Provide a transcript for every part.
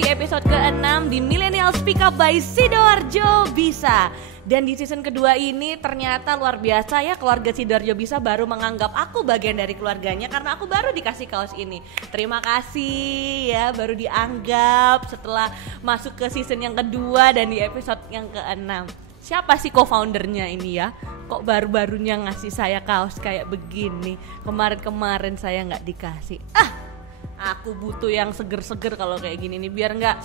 di episode ke-6 di Millennial Speak Up by Sidoarjo Bisa. Dan di season kedua ini ternyata luar biasa ya, keluarga Sidoarjo Bisa baru menganggap aku bagian dari keluarganya karena aku baru dikasih kaos ini. Terima kasih ya, baru dianggap setelah masuk ke season yang kedua dan di episode yang ke-6. Siapa sih co-foundernya ini ya? Kok baru-barunya ngasih saya kaos kayak begini? Kemarin-kemarin saya nggak dikasih. Aku butuh yang seger-seger kalau kayak gini nih biar nggak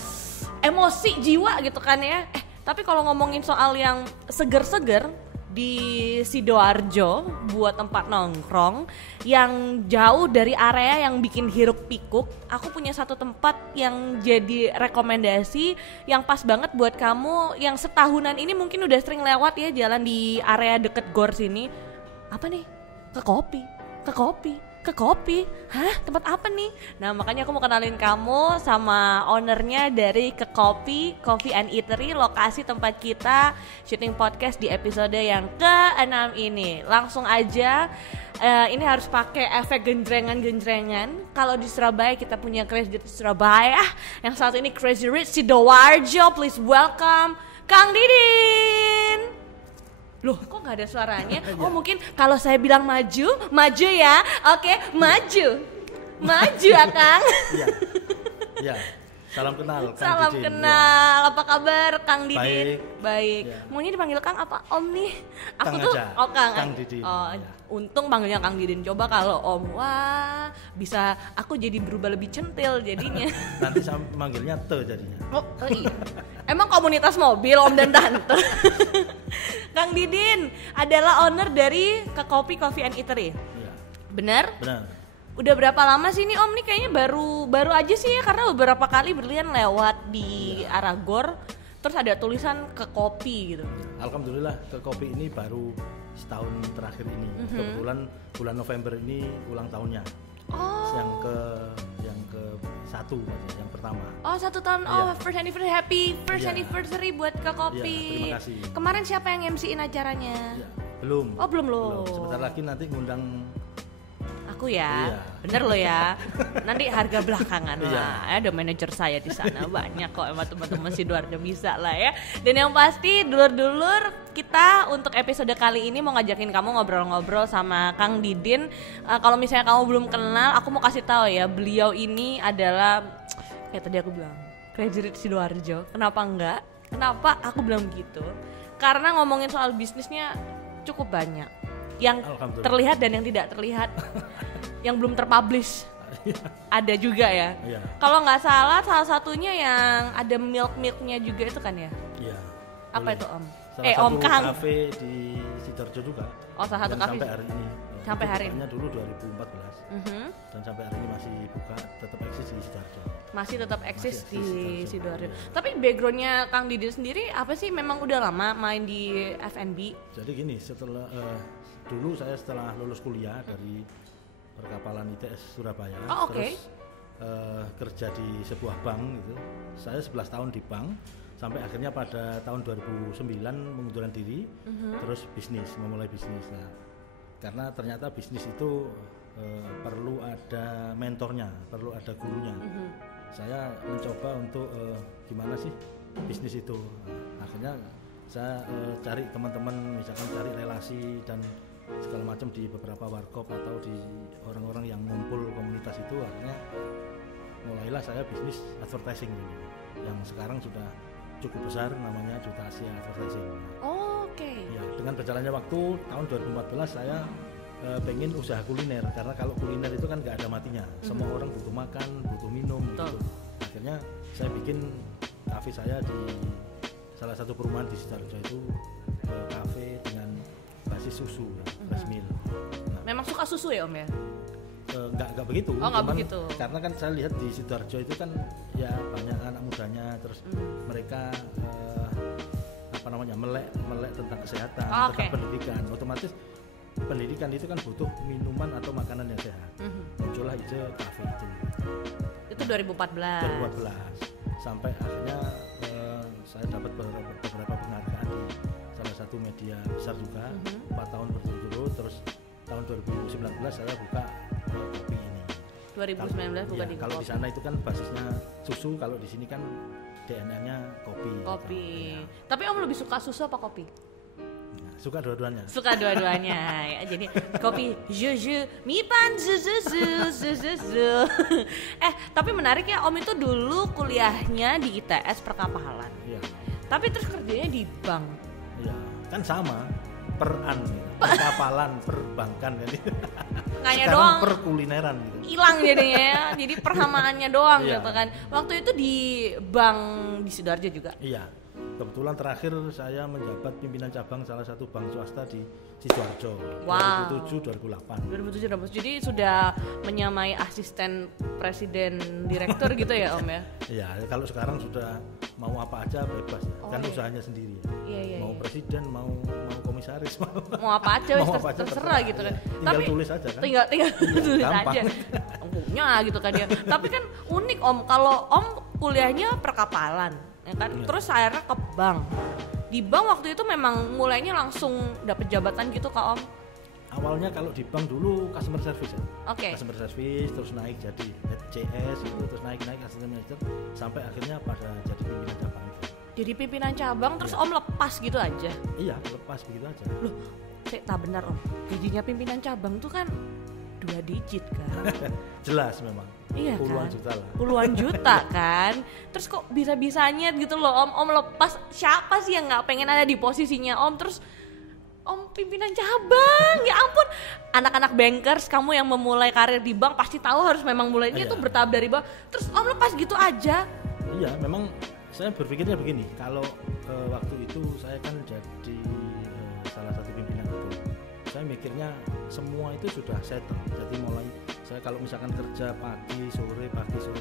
emosi jiwa gitu kan ya. Tapi kalau ngomongin soal yang seger-seger di Sidoarjo buat tempat nongkrong yang jauh dari area yang bikin hiruk pikuk, aku punya satu tempat yang jadi rekomendasi yang pas banget buat kamu yang setahunan ini mungkin udah sering lewat ya jalan di area deket GOR sini. Apa nih? Ke kopi. Hah? Tempat apa nih? Nah, makanya aku mau kenalin kamu sama ownernya dari Ke Kopi, Coffee and Eatery, lokasi tempat kita syuting podcast di episode yang ke-6 ini. Langsung aja, ini harus pakai efek genjrengan. Kalau di Surabaya kita punya Crazy Rich Surabaya, yang satu ini Crazy Rich Sidoarjo. Please welcome Kang Didin. Loh, kok gak ada suaranya? Oh, mungkin kalau saya bilang maju ya. Oke, maju ya, Kang. Iya. Salam kenal, Kang Salam Didin. kenal. Ya. Apa kabar, Kang Didin? Baik. Ya. Maunya dipanggil Kang apa Om nih? Aku Kang tuh aja. Kang Didin. Oh, ya. Untung panggilnya Kang Didin. Coba kalau Om, wah, bisa aku jadi berubah lebih centil jadinya. Nanti saya manggilnya Te jadinya. Oh iya. Emang komunitas mobil Om dan Tante. Kang Didin adalah owner dari Ke Kopi Coffee and Eatery. Iya. Benar? Benar. Udah berapa lama sih ini Om? Nih kayaknya baru aja sih ya, karena beberapa kali berlian lewat di arah GOR, terus ada tulisan Ke Kopi gitu. Alhamdulillah Ke Kopi ini baru setahun terakhir ini. Kebetulan bulan November ini ulang tahunnya. Oh. Yang ke satu aja, yang pertama. Oh, 1 tahun. Iya. Oh, first anniversary, happy first Iya. anniversary buat Ke Kopi. Iya, terima kasih. Kemarin siapa yang MC-in acaranya? Ya, belum. Oh, belum loh. Sebentar lagi nanti ngundang. Aku ya, Iya. bener loh ya. Nanti harga belakangan Iya. lah. Ada manajer saya di sana banyak kok, emang teman-teman Sidoarjo bisa lah ya. Dan yang pasti dulur-dulur kita untuk episode kali ini mau ngajakin kamu ngobrol-ngobrol sama Kang Didin. Kalau misalnya kamu belum kenal, aku mau kasih tahu ya, beliau ini adalah kayak tadi aku bilang Crazy Rich Sidoarjo. Kenapa enggak? Kenapa aku bilang begitu? Karena ngomongin soal bisnisnya cukup banyak. Yang terlihat dan yang tidak terlihat, yang belum terpublish ada juga ya. Iya. Kalau nggak salah satunya yang ada milknya juga itu kan ya. Iya. Apa Boleh. itu Om? Salah Om satu Kang. kafe di Sidoarjo juga. Oh, salah satu Dan kafe. sampai hari ini. Sampai hari ini. Bukanya dulu 2014. Dan sampai hari ini masih buka, tetap eksis di Sidoarjo. Masih tetap eksis Masih di eksis Sidoarjo. Sidoarjo. Tapi backgroundnya Kang Didin sendiri apa sih? Memang udah lama main di F&B? Jadi gini, dulu saya setelah lulus kuliah dari perkapalan ITS Surabaya, Oh, oke. terus kerja di sebuah bank gitu. Saya 11 tahun di bank sampai akhirnya pada tahun 2009 mengundurkan diri, terus memulai bisnis. Nah, karena ternyata bisnis itu perlu ada mentornya, perlu ada gurunya. Saya mencoba untuk gimana sih bisnis itu. Nah, akhirnya saya cari teman-teman, misalkan cari relasi dan segala macam di beberapa warkop atau di orang-orang yang ngumpul komunitas itu. Akhirnya mulailah saya bisnis advertising ini, yang sekarang sudah cukup besar, namanya Duta Asia Advertising. Oke. Ya, dengan berjalannya waktu tahun 2014 saya pengen usaha kuliner, karena kalau kuliner itu kan nggak ada matinya. Semua orang butuh makan, butuh minum gitu. Akhirnya saya bikin kafe saya di salah satu perumahan di Sidoarjo itu, kafe dengan basis susu, fresh milk. Nah, Memang suka susu ya Om ya? Nggak begitu. Oh, nggak begitu. Karena kan saya lihat di Sidoarjo itu kan ya banyak anak mudanya, terus mereka melek tentang kesehatan, tentang pendidikan. Otomatis pendidikan itu kan butuh minuman atau makanan yang sehat. Muncullah ide kafe itu. Itu 2014. 2014 sampai akhirnya saya dapat beberapa penghargaan di salah satu media besar juga, 4 tahun berturut-turut. Terus tahun 2019 saya buka kopi ini. 2019 buka iya, di kalau di kopi. sana itu kan basisnya susu, kalau di sini kan DNA-nya kopi. Kopi. Gitu. Tapi Om lebih suka susu apa kopi? Nah, suka dua-duanya. Suka dua-duanya. Ya, jadi kopi je mi pan zu. Tapi menarik ya, Om itu dulu kuliahnya di ITS Perkapalan. Iya. Tapi terus kerjanya di bank. Iya, kan sama peran gitu. Perkapalan, perbankan jadi. Nganya Sekarang doang. perkulineran gitu. Hilang jadinya ya. Jadi persamaannya doang Iya. gitu kan. Waktu itu di bank di Sidoarjo juga. Iya. Kebetulan terakhir saya menjabat pimpinan cabang salah satu bank swasta di Sidoarjo. Wow. 2007 2008. 2017. Jadi sudah menyamai asisten presiden direktur gitu ya Om ya. Iya, kalau sekarang sudah mau apa aja bebas ya. Oh, Kan iya. usahanya sendiri. Iya. Mau presiden, mau komisaris, Mau apa aja wis mau apa aja terserah gitu kan. Iya. Tinggal tulis aja kan. Tinggal Iya, tulis gampang. aja. Punya gitu kan ya. Tapi kan unik Om, kalau Om kuliahnya perkapalan, ya kan? Iya. Terus akhirnya ke bank. Di bank waktu itu memang mulainya langsung dapet jabatan gitu Kak Om. Awalnya kalau di bank dulu customer service ya. Oke. Customer service terus naik jadi head CS itu, terus naik asisten manager sampai akhirnya pada jadi pimpinan cabang itu. Jadi pimpinan cabang terus Iya. Om lepas gitu aja. Iya, lepas begitu aja. Loh, tak benar Om. Gajinya pimpinan cabang tuh kan 2 digit kan. Jelas memang. Iya Puluhan kan? juta lah. Puluhan juta kan. Terus kok bisa-bisanya gitu loh Om lepas. Siapa sih yang nggak pengen ada di posisinya Om? Terus Om pimpinan cabang, ya ampun. Anak-anak bankers, kamu yang memulai karir di bank pasti tahu harus memang mulainya Iya. tuh bertahap dari bawah. Terus Om lepas gitu aja. Iya, memang saya berpikirnya begini, kalau waktu itu saya kan jadi salah satu pimpinan itu, saya mikirnya semua itu sudah settle. Jadi mulai saya kalau misalkan kerja pagi sore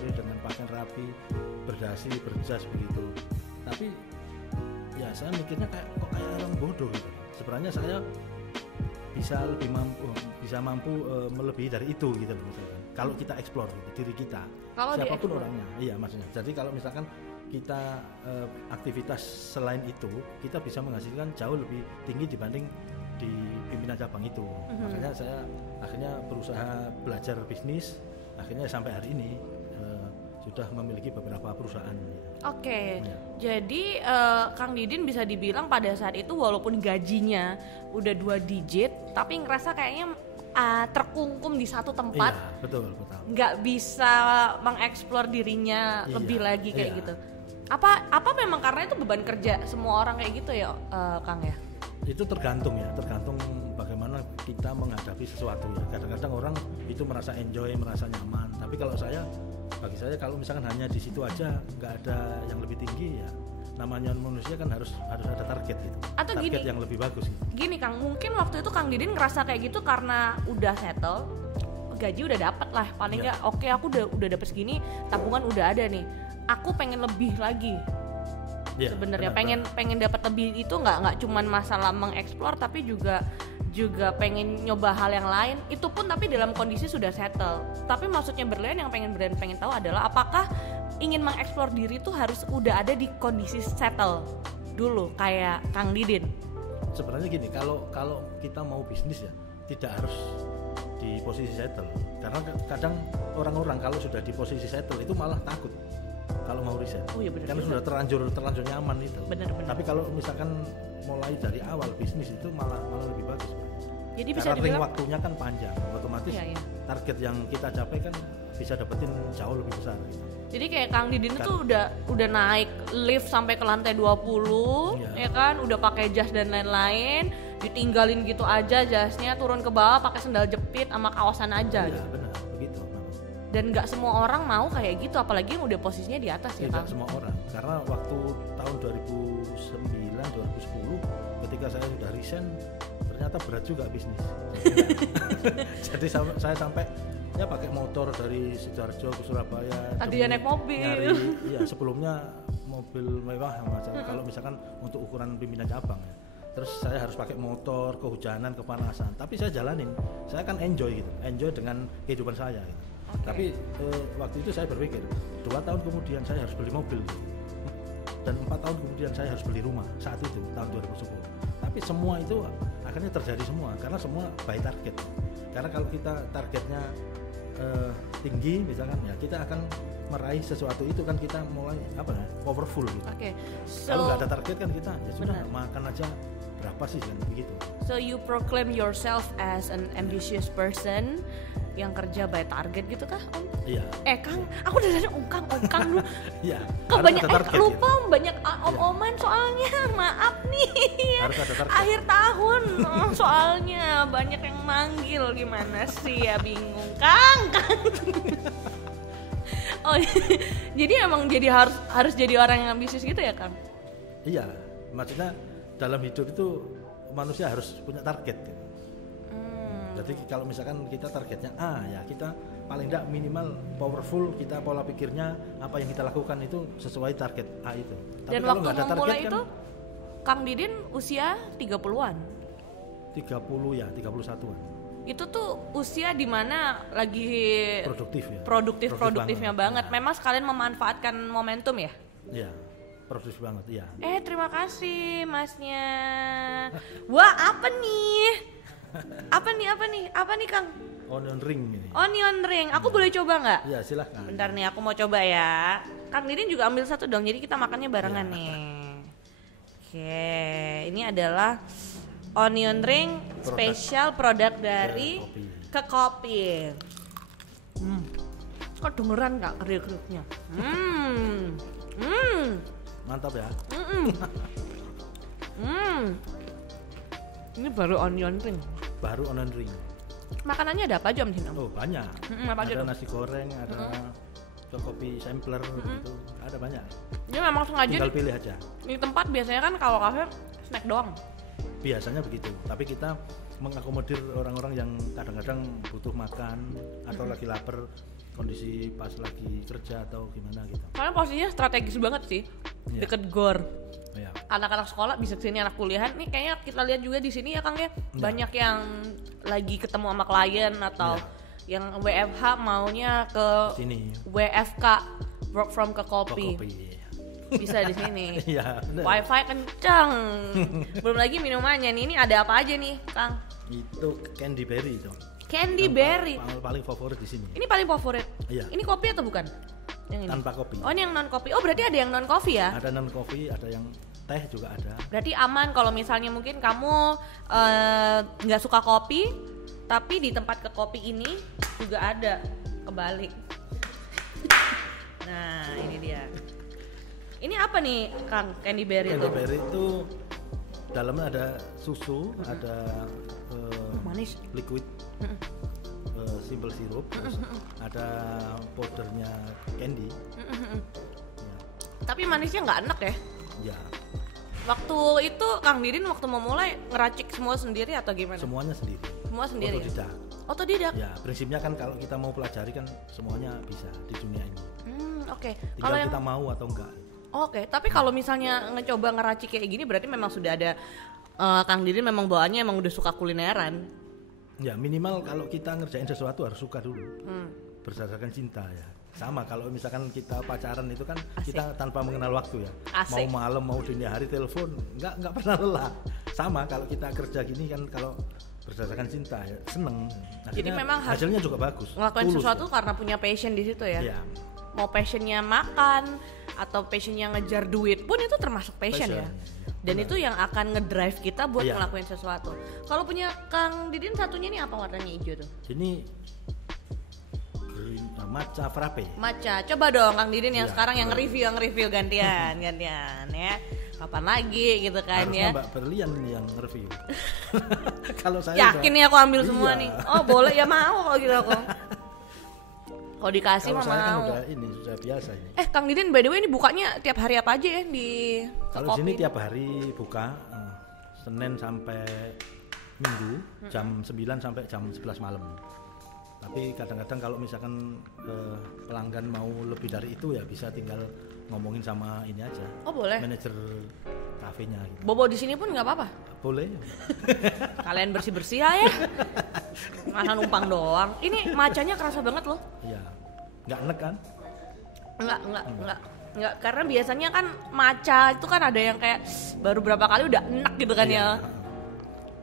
dengan pakaian rapi, berdasi, berjas begitu. Tapi ya saya mikirnya kayak orang bodoh gitu. Sebenarnya saya bisa mampu melebihi dari itu gitu loh misalkan. Kalau kita explore gitu, diri kita, Kalau siapapun di-explore. orangnya, iya maksudnya. Jadi kalau misalkan kita aktivitas selain itu, kita bisa menghasilkan jauh lebih tinggi dibanding di pimpinan cabang itu. Makanya saya akhirnya berusaha belajar bisnis, akhirnya sampai hari ini sudah memiliki beberapa perusahaan. Oke, Iya. jadi Kang Didin bisa dibilang pada saat itu walaupun gajinya udah 2 digit, tapi ngerasa kayaknya terkungkum di satu tempat, Iya, betul. nggak bisa mengeksplor dirinya Iya, lebih lagi kayak iya. gitu. Apa memang karena itu beban kerja semua orang kayak gitu ya Kang ya? Itu tergantung bagaimana kita menghadapi sesuatu ya. Kadang-kadang orang itu merasa enjoy, merasa nyaman. Tapi kalau bagi saya kalau misalkan hanya di situ aja nggak ada yang lebih tinggi ya, namanya manusia kan harus ada target gitu. Atau target gini, yang lebih bagus gitu. Gini Kang, mungkin waktu itu Kang Didin ngerasa kayak gitu karena udah settle, gaji udah dapat lah, paling Iya. nggak oke aku udah dapet segini, tabungan udah ada nih, aku pengen lebih lagi. Ya, Sebenarnya benar. pengen dapat lebih itu nggak cuman masalah mengeksplor, tapi juga pengen nyoba hal yang lain. Itu pun tapi dalam kondisi sudah settle. Tapi maksudnya Berlian yang pengen tahu adalah apakah ingin mengeksplor diri tuh harus udah ada di kondisi settle dulu kayak Kang Didin. Sebenarnya gini, kalau kita mau bisnis ya tidak harus di posisi settle. Karena kadang orang-orang kalau sudah di posisi settle itu malah takut kalau mau riset. Oh iya benar. Karena sudah terlanjur nyaman itu. Benar. Tapi kalau misalkan mulai dari awal bisnis itu malah lebih bagus. Jadi bisa Karena ring dibilang waktunya kan panjang, otomatis Iya. target yang kita capai kan bisa dapetin jauh lebih besar. Jadi kayak Kang Didin tuh udah naik lift sampai ke lantai 20, Iya. ya kan, udah pakai jas dan lain-lain, ditinggalin gitu aja jasnya, turun ke bawah pakai sendal jepit sama kawasan aja. Iya benar, begitu. Dan nggak semua orang mau kayak gitu, apalagi yang udah posisinya di atas ya Tidak Kang. semua orang, karena waktu tahun 2009-2010 ketika saya sudah resign ternyata berat juga bisnis. Jadi saya sampai ya pakai motor dari Sidoarjo ke Surabaya. Tadinya naik mobil. Iya, sebelumnya mobil mewah macam kalau misalkan untuk ukuran pimpinan cabang ya. Terus saya harus pakai motor, kehujanan, kepanasan. Tapi saya jalanin, saya kan enjoy dengan kehidupan saya gitu. Tapi waktu itu saya berpikir 2 tahun kemudian saya harus beli mobil dan 4 tahun kemudian saya harus beli rumah saat itu tahun 2010. Tapi semua itu akhirnya terjadi semua karena semua by target. Karena kalau kita targetnya tinggi misalkan ya kita akan meraih sesuatu itu kan kita mulai powerful gitu. Kalau nggak ada target kan kita ya sudah makan aja berapa sih kan begitu. So you proclaim yourself as an ambitious person yang kerja by target gitu kah Om? Iya. Kang, aku udah dari Kang dulu. Iya. Banyak lupa ya. Banyak om-oman soalnya, maaf nih. Harus ada target. Akhir tahun soalnya banyak yang manggil gimana sih ya bingung Kang. Oh, jadi emang harus jadi orang yang ambisius gitu ya Kang? Iya, maksudnya dalam hidup itu manusia harus punya target gitu. Jadi kalau misalkan kita targetnya A ya kita paling tidak minimal powerful, kita pola pikirnya apa yang kita lakukan itu sesuai target A itu. Tapi dan kalau waktu nggak ada target memulai kan, itu Kang Didin usia 30-an? 30 ya, 31-an. Itu tuh usia dimana lagi produktifnya banget. Ya. Memang sekalian memanfaatkan momentum ya? Iya, produktif banget ya. Terima kasih masnya. Wah apa nih? Apa nih Kang? Onion ring ini. Onion ring, aku boleh coba nggak? Iya silahkan. Bentar nih aku mau coba ya. Kang Didin juga ambil satu dong, jadi kita makannya barengan nih. Oke, ini adalah onion ring spesial produk dari Kekopi. Kok dengeran nggak kriuk-kriuknya? Mantap ya. Ini baru onion ring. Makanannya ada apa aja Om Din? Oh banyak. Apa aja ada tuh? nasi goreng, ada kopi sampler gitu, ada banyak. Ini memang sengaja tinggal pilih aja. Di tempat biasanya kan kalau kafe snack doang. Biasanya begitu, tapi kita mengakomodir orang-orang yang kadang-kadang butuh makan atau lagi lapar, kondisi pas lagi kerja atau gimana gitu. Karena posisinya strategis banget sih, deket GOR. Ya. Anak-anak sekolah bisa kesini, anak kuliahan nih kayaknya kita lihat juga di sini ya Kang ya, banyak yang lagi ketemu sama klien atau yang WFH maunya ke sini. WFK, work from Kekopi. Bisa di sini. Wifi kencang. Belum lagi minumannya nih, ini ada apa aja nih Kang? Itu candy berry itu. Candy berry. Paling favorit di sini. Ini paling favorit. Iya. Ini kopi atau bukan? Yang ini. Tanpa kopi. Oh, ini yang non kopi. Oh, berarti ada yang non kopi ya? Ada non kopi, ada yang teh juga ada. Berarti aman kalau misalnya mungkin kamu nggak suka kopi, tapi di tempat Kekopi ini juga ada kebalik. Nah, ini dia. Ini apa nih, Kang? Candy berry itu? Candy berry itu dalamnya ada susu, ada manis, liquid, simple syrup, terus ada powdernya candy. Tapi manisnya nggak enak ya? Ya. Waktu itu Kang Didin waktu mau mulai ngeracik semua sendiri atau gimana? Semuanya sendiri. Semua sendiri. Otodidak. Ya, prinsipnya kan kalau kita mau pelajari kan semuanya bisa di dunia ini. Oke. Tinggal kita mau atau enggak. Oke, tapi kalau misalnya ngecoba ngeracik kayak gini berarti memang sudah ada Kang Didin memang bawaannya emang udah suka kulineran. Ya minimal kalau kita ngerjain sesuatu harus suka dulu. Berdasarkan cinta ya. Sama kalau misalkan kita pacaran itu kan kita tanpa mengenal waktu ya. Mau malam mau dini hari telepon nggak pernah lelah. Sama kalau kita kerja gini kan kalau berdasarkan cinta ya seneng. Jadi memang hasilnya juga bagus. Ngelakuin sesuatu karena punya passion di situ ya. Iya. Mau passionnya makan atau passionnya ngejar duit pun itu termasuk passion ya. Dan itu yang akan ngedrive kita buat ngelakuin sesuatu. Kalau punya Kang Didin satunya ini apa warnanya hijau tuh? Ini matcha frappe. Matcha. Coba dong Kang Didin yang sekarang yang review gantian ya. Kapan lagi gitu kan. Harusnya Mbak Berlian yang review. Kalau saya yakin nih aku ambil semua nih. Oh boleh ya, mau kalau gitu aku. Kalau dikasih mah mau. Kan sudah biasa ini. Kang Didin by the way ini bukanya tiap hari apa aja ya di Kalau sini tiap hari buka Senin sampai Minggu jam 9 sampai jam 11 malam. Tapi kadang-kadang kalau misalkan pelanggan mau lebih dari itu ya bisa tinggal ngomongin sama ini aja. Oh boleh. Manajer kafenya gitu. Bobo di sini pun nggak apa-apa. Boleh. Kalian bersih-bersih ya. Masa numpang doang. Ini macanya kerasa banget loh. Iya. Nggak enek kan? Enggak, karena biasanya kan maca itu kan ada yang kayak baru berapa kali udah enak gitu kan ya.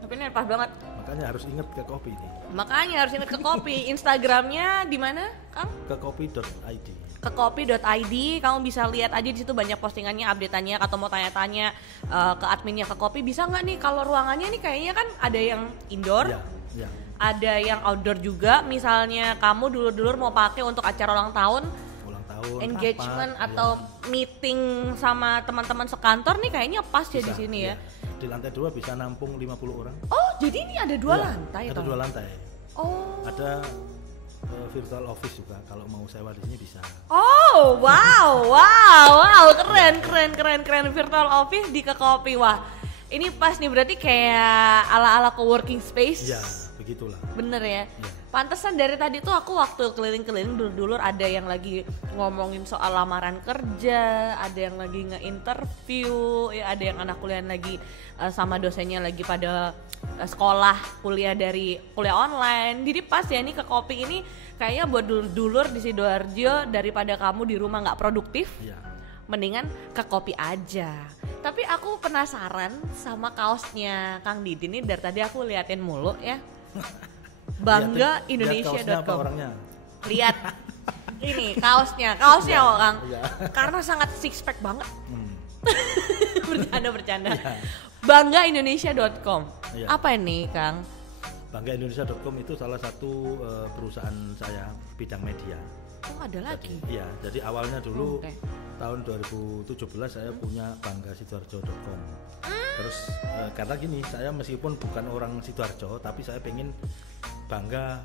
Tapi ini pas banget. Maka makanya harus inget ke kopi ini. Makanya harus ingat ke kopi. Instagramnya di mana, Kang? Ke kopi.id. Ke kopi.id, kamu bisa lihat aja di situ banyak postingannya, update-annya, atau mau tanya-tanya ke adminnya ke kopi, bisa nggak nih kalau ruangannya nih kayaknya kan ada yang indoor, Ya. ada yang outdoor juga. Misalnya kamu dulur-dulur mau pakai untuk acara ulang tahun, engagement rapat, atau meeting sama teman-teman sekantor nih kayaknya pas ya di bisa, sini ya. Di lantai 2 bisa nampung 50 orang. Oh, jadi ini ada 2 Ya, lantai ada toh? 2 lantai. Oh. Ada virtual office juga, kalau mau sewa di sini bisa. Oh, wow, keren virtual office di ke kopi. Wah, ini pas nih berarti kayak ala-ala co-working space. Ya, begitulah. Bener ya. Ya. Pantesan dari tadi tuh aku waktu keliling-keliling dulur-dulur ada yang lagi ngomongin soal lamaran kerja, ada yang lagi nge-interview, ya ada yang anak kuliah lagi sama dosennya lagi pada sekolah kuliah online. Jadi pas ya nih ke kopi ini kayaknya buat dulur-dulur di Sidoarjo, daripada kamu di rumah nggak produktif, Ya. mendingan ke kopi aja. Tapi aku penasaran sama kaosnya Kang Didin nih, dari tadi aku liatin mulu ya. Bangga Indonesia.com. Indonesia.com. Orangnya. Lihat ini kaosnya kok Kang. Ya. Karena sangat six pack banget. Bercanda. Ya. Bangga Indonesia.com. Ya. Apa ini, Kang? Bangga Indonesia.com itu salah satu perusahaan saya bidang media. Oh, ada lagi. Iya, jadi awalnya dulu Oke. tahun 2017 saya punya banggasidoarjo.com. Terus karena gini, saya meskipun bukan orang Sidoarjo, tapi saya pengen bangga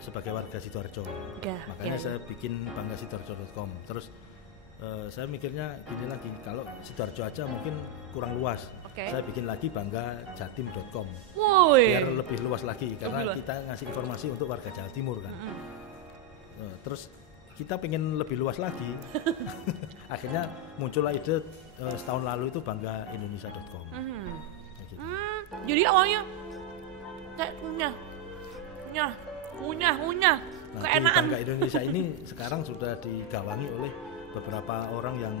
sebagai warga Sidoarjo. Ya, Makanya ya. saya bikin banggasidoarjo.com. Terus saya mikirnya gini lagi, kalau Sidoarjo aja mungkin kurang luas. Oke. Saya bikin lagi banggajatim.com. Woi. Biar lebih luas lagi, karena luas. kita ngasih informasi untuk warga Jawa Timur kan. Terus kita pengen lebih luas lagi. Akhirnya muncullah ide setahun lalu itu banggaindonesia.com. Kayak gitu. Jadi awalnya kayak kunyah, Nah, di keenaan. Bangga Indonesia ini sekarang sudah digawangi oleh beberapa orang yang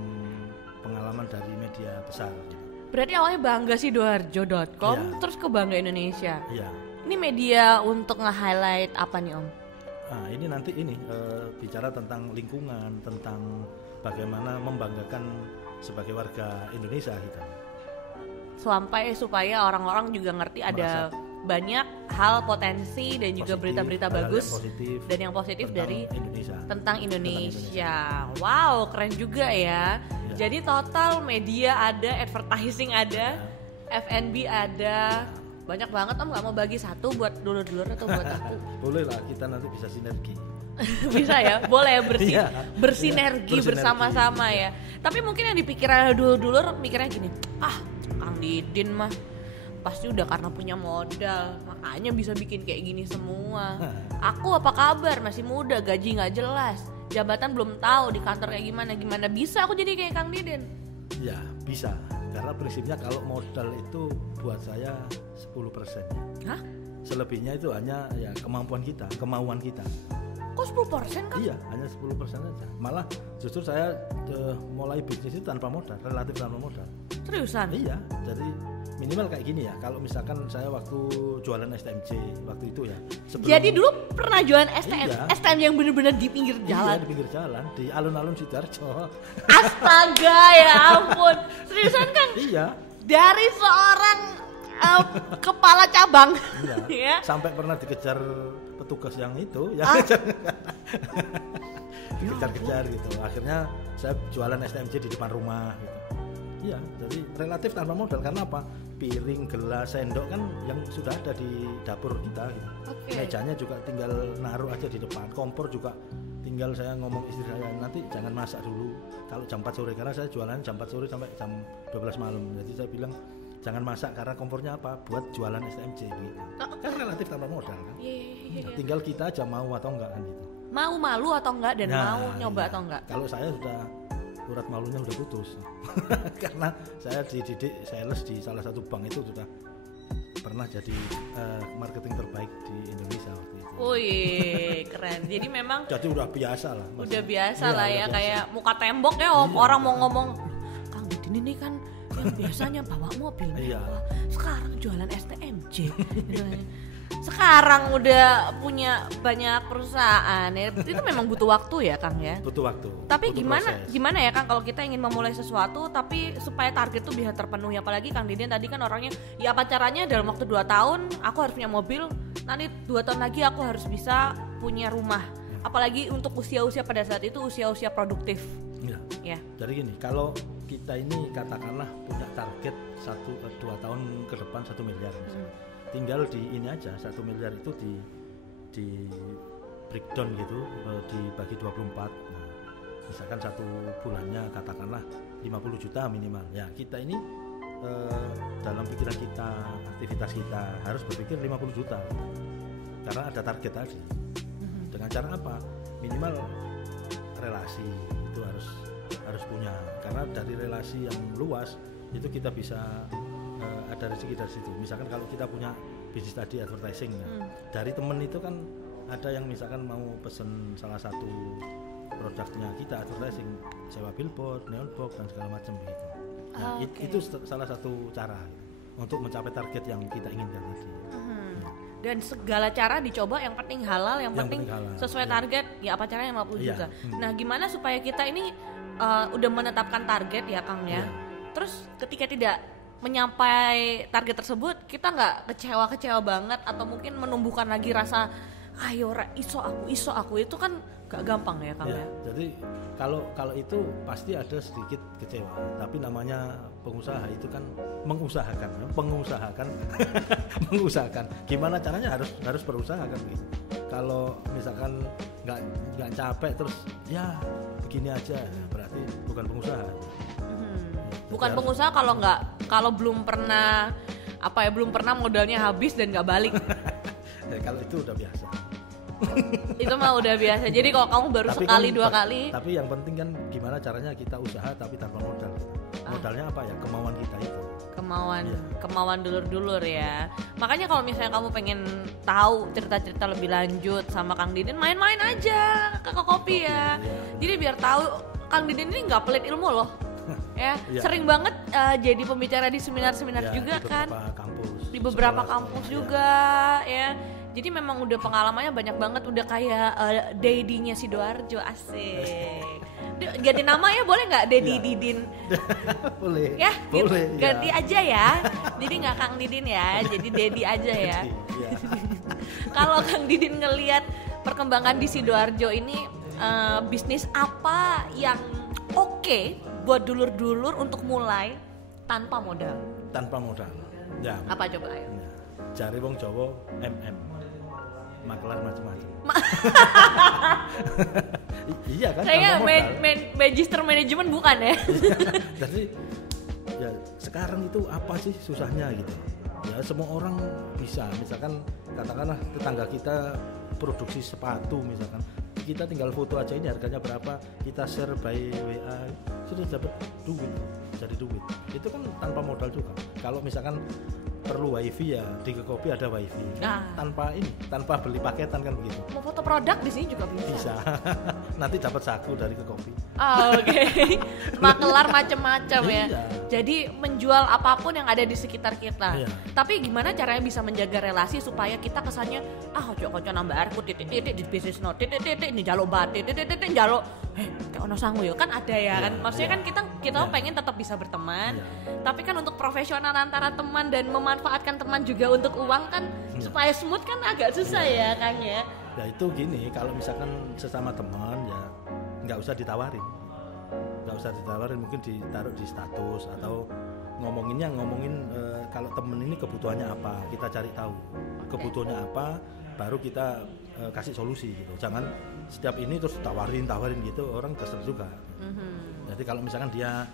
pengalaman dari media besar. Gitu. Berarti awalnya banggasidoarjo.com, Iya. terus ke Bangga Indonesia. Iya. Ini media untuk nge-highlight apa nih, Om? Nah, ini nanti bicara tentang lingkungan, tentang bagaimana membanggakan sebagai warga Indonesia gitu. Supaya orang-orang juga ngerti ada banyak hal potensi dan juga Positif, berita-berita hal-hal bagus yang positif dan yang positif tentang dari Indonesia. tentang Indonesia. Wow, keren juga ya. Ya. Jadi total media ada, advertising ada, F&B ada. Banyak banget, Om. Nggak mau bagi satu buat dulur-dulur atau buat aku? Boleh lah, kita nanti bisa sinergi. Bisa ya, boleh Iya. bersinergi Iya, bersama-sama bersinergi. ya. Tapi mungkin yang dipikirnya dulur-dulur mikirnya gini, Kang Didin mah pasti udah karena punya modal, makanya bisa bikin kayak gini semua. Aku apa kabar, masih muda, gaji nggak jelas, jabatan belum tahu di kantor kayak gimana bisa aku jadi kayak Kang Didin? Ya bisa, karena prinsipnya kalau modal itu buat saya 10%. Hah? Selebihnya itu hanya ya kemampuan kita, kemauan kita. Kok 10% kan? Iya, hanya 10% saja. Malah justru saya mulai bisnis itu tanpa modal, relatif tanpa modal. Seriusan? Iya, jadi minimal kayak gini ya. Kalau misalkan saya waktu jualan STMJ waktu itu ya. Jadi dulu pernah jualan STM, Iya. STM yang bener-bener di pinggir Iya, jalan. di pinggir jalan, di alun-alun Sidoarjo. Astaga, ya ampun. Seriusan Kang? Iya. Dari seorang kepala cabang, Iya. ya. Sampai pernah dikejar petugas yang itu, ya. Dikejar-kejar gitu. Akhirnya saya jualan STMJ di depan rumah gitu. Iya, jadi relatif tanpa modal. Karena apa? Piring, gelas, sendok kan yang sudah ada di dapur kita gitu. Oke. Mejanya juga tinggal naruh aja di depan. Kompor juga tinggal saya ngomong istri saya, nanti jangan masak dulu kalau jam 4 sore, karena saya jualan jam 4 sore sampai jam 12 malam. Jadi saya bilang jangan masak karena kompornya apa? Buat jualan STMJ gitu. Kan relatif tanpa modal kan. Iya. Tinggal kita aja mau atau enggak kan gitu. Mau malu atau enggak dan Nah, mau nyoba iya. atau enggak? Kalau saya sudah urat malunya udah putus. Karena saya dididik sales di salah satu bank itu sudah pernah jadi marketing terbaik di Indonesia waktu itu. Wih, keren. Jadi memang Jadi udah biasa lah. Mas. udah biasa Iya, lah udah ya, biasa. kayak muka tembok ya Om. Iya. Orang mau ngomong, Kang Didin ini kan yang biasanya bawa mobil Iya. mewah, sekarang jualan STMJ. sekarang udah punya banyak perusahaan ya, itu memang butuh waktu ya Kang ya. Butuh waktu. Tapi butuh gimana ya Kang kalau kita ingin memulai sesuatu tapi supaya target tuh bisa terpenuhi, apalagi Kang Didin tadi kan orangnya ya apa caranya dalam waktu 2 tahun aku harus punya mobil, nanti 2 tahun lagi aku harus bisa punya rumah. Apalagi untuk usia-usia pada saat itu usia-usia produktif. Ya. Jadi gini, kalau kita ini katakanlah punya target 1-2 tahun ke depan 1 miliar misalnya. Tinggal di ini aja 1 miliar itu di breakdown gitu, dibagi 24. Nah, misalkan 1 bulannya katakanlah 50 juta minimal. Ya, kita ini dalam pikiran kita, aktivitas kita harus berpikir 50 juta. Karena ada target tadi. Dengan cara apa? Minimal relasi itu harus punya, karena dari relasi yang luas itu kita bisa ada rezeki dari situ. Misalkan kalau kita punya bisnis tadi advertising dari temen itu kan ada yang misalkan mau pesen salah satu produknya kita advertising, sewa billboard, neon box dan segala macam begitu. Nah, itu salah satu cara untuk mencapai target yang kita inginkan tadi. Dan segala cara dicoba, yang penting halal, yang penting halal, sesuai target. Ya apa caranya 50 juta. Nah, gimana supaya kita ini udah menetapkan target ya Kang ya. Terus ketika tidak menyampai target tersebut, kita nggak kecewa banget atau mungkin menumbuhkan lagi rasa ayo iso aku itu kan gak gampang ya Kang ya. Jadi kalau itu pasti ada sedikit kecewa, tapi namanya pengusaha itu kan mengusahakan mengusahakan. Gimana caranya harus berusaha kan gitu. Kalau misalkan nggak capek terus ya begini aja, berarti bukan pengusaha. Bukan pengusaha kalau belum pernah modalnya habis dan nggak balik. Ya, kalau itu udah biasa. Itu mah udah biasa. Jadi kalau kamu baru sekali 2 kali. Tapi yang penting kan gimana caranya kita usaha tapi tanpa modal. Modalnya apa ya? Kemauan kita itu. Kemauan dulur-dulur ya. Makanya kalau misalnya kamu pengen tahu cerita-cerita lebih lanjut sama Kang Didin, main-main aja ke Kopi ya. Jadi biar tahu Kang Didin ini nggak pelit ilmu loh. Ya, sering banget jadi pembicara di seminar-seminar juga kan. Di beberapa kampus juga ya. Jadi memang udah pengalamannya banyak banget, udah kayak Daddy-nya Sidoarjo, asik. Ganti nama ya boleh nggak Daddy Didin? Boleh. Ya, boleh. Ganti aja ya. Jadi nggak Kang Didin ya, jadi Daddy aja ya. Kalau Kang Didin ngelihat perkembangan di Sidoarjo ini, bisnis apa yang oke buat dulur-dulur untuk mulai tanpa modal? Tanpa modal. Ya. Apa coba ayo? Ya. Cari wong Jawa makelar macam-macam. Iya kan? Kayaknya magister manajemen bukan ya? Jadi ya sekarang itu apa sih susahnya gitu? Ya semua orang bisa. Misalkan katakanlah tetangga kita produksi sepatu misalkan, kita tinggal foto aja ini harganya berapa, kita share by WA sudah dapat duit, jadi duit. Itu kan tanpa modal juga. Kalau misalkan perlu wifi ya di Kopi ada wifi. Tanpa beli paketan kan begitu. Mau foto produk di sini juga bisa. Nanti dapat saku dari Kopi. Oke. Makelar macam-macam ya. Jadi menjual apapun yang ada di sekitar kita. Iya. Tapi gimana caranya bisa menjaga relasi supaya kita kesannya ojo-ojo nambah arku titik-titik di bisnis no titik-titik ini jaluk batik titik-titik jaluk kayak ono sangu yo kan ada ya kan. Maksudnya kan kita pengen tetap bisa berteman. Tapi kan untuk profesional antara teman dan memanfaatkan teman juga untuk uang kan supaya smooth kan agak susah ya Kang ya. Ya itu gini, kalau misalkan sesama teman ya nggak usah ditawarin, mungkin ditaruh di status atau ngomongin kalau temen ini kebutuhannya apa, kita cari tahu kebutuhannya apa, baru kita kasih solusi gitu. Jangan setiap ini terus tawarin gitu, orang kesel juga. Jadi kalau misalkan dia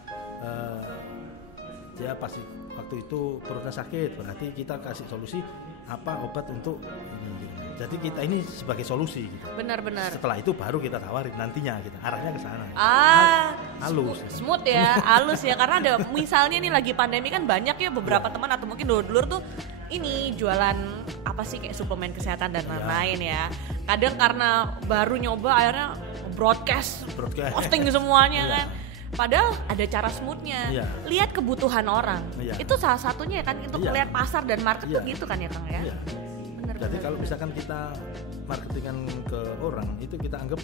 pasti waktu itu perutnya sakit, berarti kita kasih solusi apa obat untuk ini. Jadi kita ini sebagai solusi gitu. Benar-benar. Setelah itu baru kita tawarin nantinya gitu. Arahnya ke sana. Halus. Smooth ya, halus ya, karena ada misalnya nih lagi pandemi kan banyak ya beberapa teman atau mungkin dulur-dulur tuh ini jualan apa sih kayak suplemen kesehatan dan lain-lain ya. Kadang karena baru nyoba akhirnya broadcast. Posting semuanya kan. Padahal ada cara smoothnya. Lihat kebutuhan orang. Itu salah satunya kan untuk melihat pasar dan market tuh gitu kan ya Kang ya. Jadi kalau misalkan kita marketingan ke orang itu kita anggap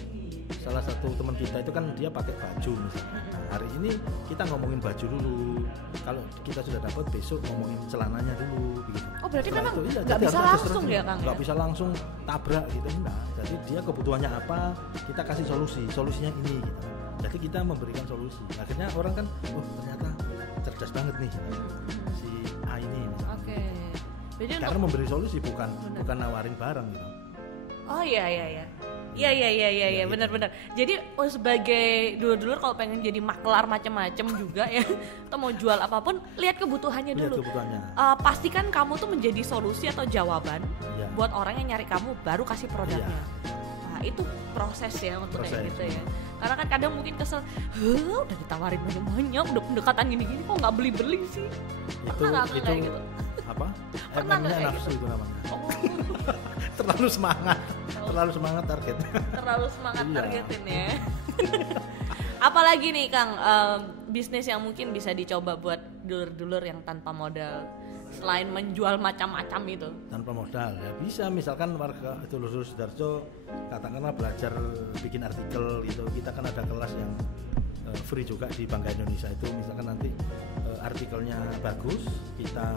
salah satu teman kita itu kan dia pakai baju misalnya. Nah, hari ini kita ngomongin baju dulu. Kalau kita sudah dapat besok ngomongin celananya dulu begitu. Oh berarti Setelah memang itu, iya, nggak jadi bisa harus langsung terus ya Kang? nggak bisa langsung tabrak gitu enggak. Jadi dia kebutuhannya apa, kita kasih solusinya ini gitu. Jadi kita memberikan solusi. Akhirnya orang kan, oh ternyata cerdas banget nih si A ini. Oke. Jadi Karena untuk memberi solusi bukan nawarin barang gitu. oh iya. Iya, benar-benar. Jadi sebagai dulur-dulur kalau pengen jadi maklar macam-macam juga ya, atau mau jual apapun, lihat kebutuhannya dulu. Lihat kebutuhannya. Pastikan kamu tuh menjadi solusi atau jawaban Iya. buat orang yang nyari kamu, baru kasih produknya. Iya. Wah itu proses ya untuk kayak Proses. gitu ya. Karena kan kadang mungkin kesel, udah ditawarin banyak-banyak, udah pendekatan gini-gini kok nggak beli-beli sih. Pernah nggak kayak gitu? Apa? Pernah nggak Namanya kayak nafsu gitu? itu namanya. Oh, Terlalu semangat target. terlalu semangat Iya. targetin ya. Apalagi nih Kang, bisnis yang mungkin bisa dicoba buat dulur-dulur yang tanpa modal selain menjual macam-macam itu. Tanpa modal ya bisa, misalkan warga dulur Sidoarjo katakanlah belajar bikin artikel gitu, kita kan ada kelas yang free juga di Bangga Indonesia itu, misalkan nanti artikelnya bagus kita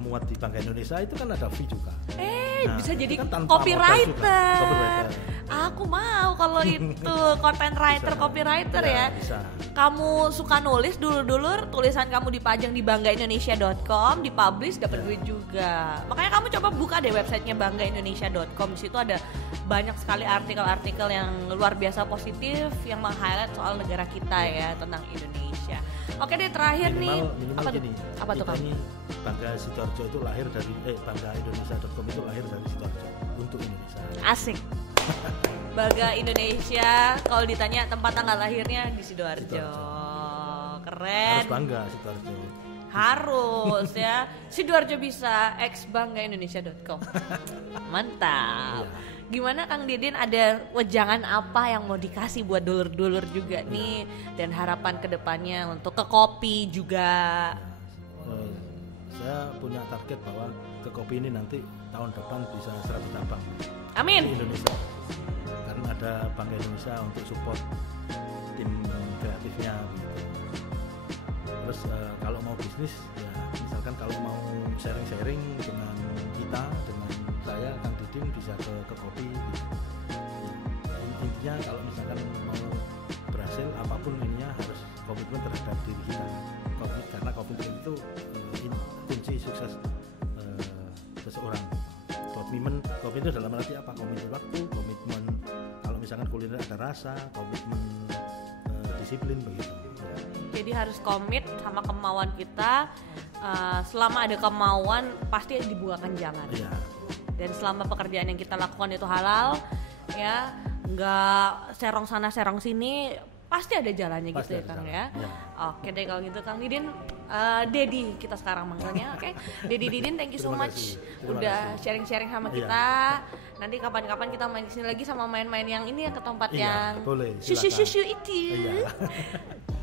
muat di Bangga Indonesia itu kan ada fee juga. Bisa itu jadi kan tanpa modal copywriter. juga. Copywriter. Aku mau kalau itu content writer, Bisa. copywriter ya. Bisa. Kamu suka nulis, dulur-dulur, tulisan kamu dipajang di banggaindonesia.com, dipublish, dapat duit juga. Makanya kamu coba buka deh websitenya banggaindonesia.com. Di situ ada banyak sekali artikel-artikel yang luar biasa positif yang meng-highlight soal negara kita ya, tentang Indonesia. Oke deh, terakhir nih. Minimal gini. Apa tuh kita Kang? ini Bangga Sidoarjo itu lahir dari banggaindonesia.com itu lahir dari Sidoarjo untuk Indonesia. Asik. Bangga Indonesia, kalau ditanya tempat tanggal lahirnya di Sidoarjo. Keren. Harus bangga Sidoarjo. Harus ya. Sidoarjo bisa @banggaindonesia.com. Mantap. Iya. Gimana Kang Didin, ada wejangan apa yang mau dikasih buat dulur-dulur juga nih, dan harapan kedepannya untuk ke kopi juga? Saya punya target bahwa ke kopi ini nanti tahun depan bisa 100 cabang di Amin. Indonesia, karena ada Bangga Indonesia untuk support tim kreatifnya gitu. Terus kalau mau bisnis ya misalkan kalau mau sharing-sharing dengan kita, dengan saya Kang Didin bisa ke kopi gitu. Intinya kalau misalkan mau berhasil apapun ininya harus komitmen terhadap diri kita. Karena komitmen itu kunci sukses seseorang. Komitmen itu dalam arti apa? Komitmen waktu, komitmen kalau misalkan kuliner ada rasa, komitmen disiplin begitu. Ya. Jadi harus komit sama kemauan kita. Selama ada kemauan pasti dibukakan jalan. Iya. Dan selama pekerjaan yang kita lakukan itu halal, ya nggak serong sana serong sini, pasti ada jalannya. Pasti gitu ya ada Kang jalan, ya. ya. Oke deh kalau gitu Kang Didin, Dedi kita sekarang manggilnya, oke? Dedi Didin, thank you so Terima much kasih. udah sharing-sharing sama Iya. kita. Nanti kapan-kapan kita main kesini lagi sama main-main yang ini ya, ke tempat Iya, yang boleh, shushu itu. Iya.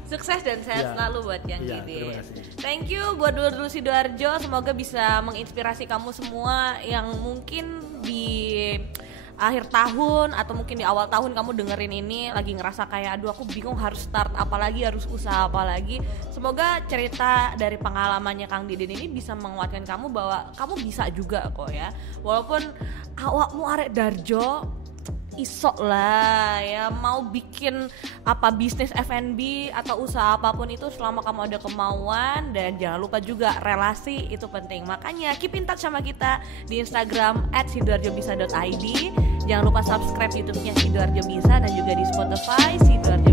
Sukses dan sehat Iya. selalu buat Yang Iya, Didin. terima kasih. Thank you buat dulur-dulur Sidoarjo, semoga bisa menginspirasi kamu semua yang mungkin di akhir tahun atau mungkin di awal tahun kamu dengerin ini lagi ngerasa kayak aduh aku bingung harus start apa lagi, harus usaha apa lagi. Semoga cerita dari pengalamannya Kang Didin ini bisa menguatkan kamu bahwa kamu bisa juga kok ya. Walaupun awakmu arek Darjo isok lah ya, mau bikin apa bisnis F&B atau usaha apapun itu selama kamu ada kemauan, dan jangan lupa juga relasi itu penting. Makanya keep in touch sama kita di Instagram @sidoarjobisa.id. Jangan lupa subscribe YouTube-nya Sidoarjo Bisa dan juga di Spotify Sidoarjo